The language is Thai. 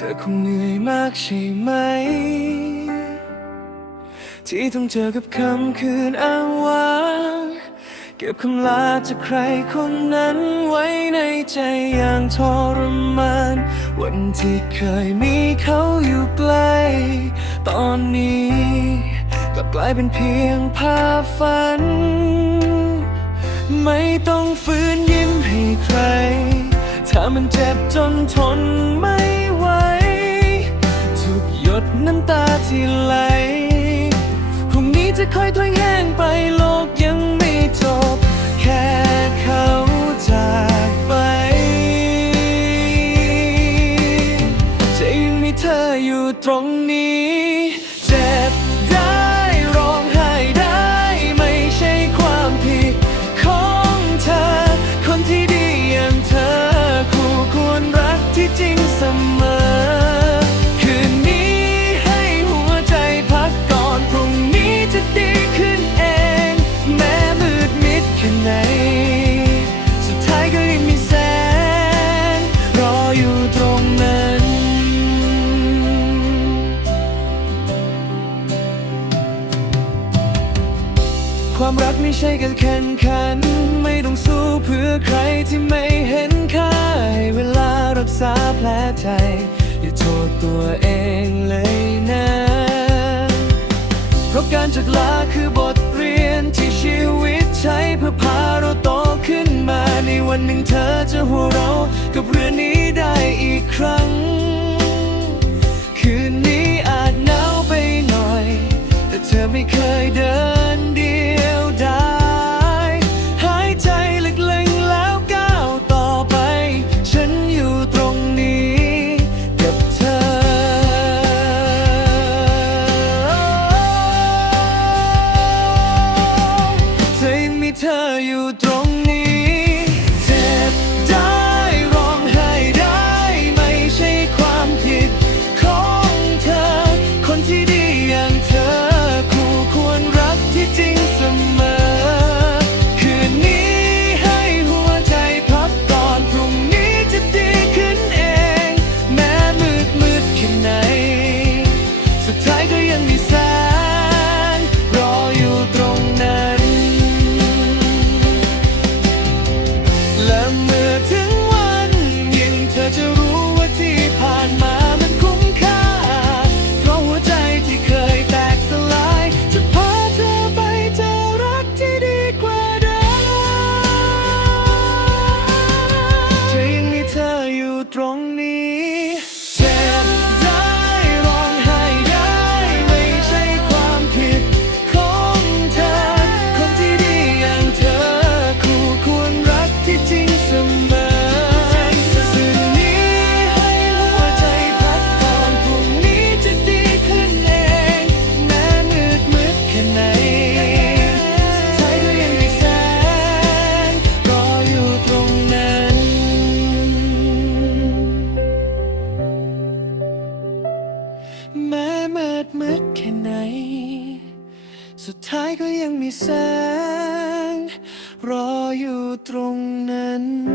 เธอคงเหนื่อยมากใช่ไหม ที่ต้องเจอกับคำคืนอ้างว้าง เก็บคำลาจากใครคนนั้นไว้ในใจอย่างทรมาน วันที่เคยมีเขาอยู่ใกล้ตอนนี้กลับกลายเป็นเพียงภาพฝัน ไม่ต้องฝืนยิ้มให้ใคร ถ้ามันเจ็บจนทนไม่ ที่ไหลพรุ่งนี้จะค่อยถ้อยแห้งไปโลกยังไม่จบ แค่เขาจากไป จะยังมีเธออยู่ตรงนี้เจ็บ ความรักไม่ใช่การแข่งขัน ไม่ต้องสู้เพื่อใครที่ไม่เห็นค่าให้เวลารักษาแผลใจ อย่าโทษตัวเองเลยนะ เพราะการจากลาคือบทเรียนที่ชีวิตใช้เพื่อพาเราโตขึ้นมา ในวันหนึ่งเธอจะหัวเราะกับเรื่องนี้ได้อีกครั้ง คืนนี้อาจหนาวไปหน่อย แต่เธอไม่เคยเดิน ที่ผ่านมามันคุ้มค่า เพราะหัวใจที่เคยแตกสลาย จะพาเธอไปเจอรักที่ดีกว่าเดิมเธอยังมีเธออยู่ตรงนี้ แม้มืดมืดแค่ไหน สุดท้ายก็ยังมีแสง รออยู่ตรงนั้น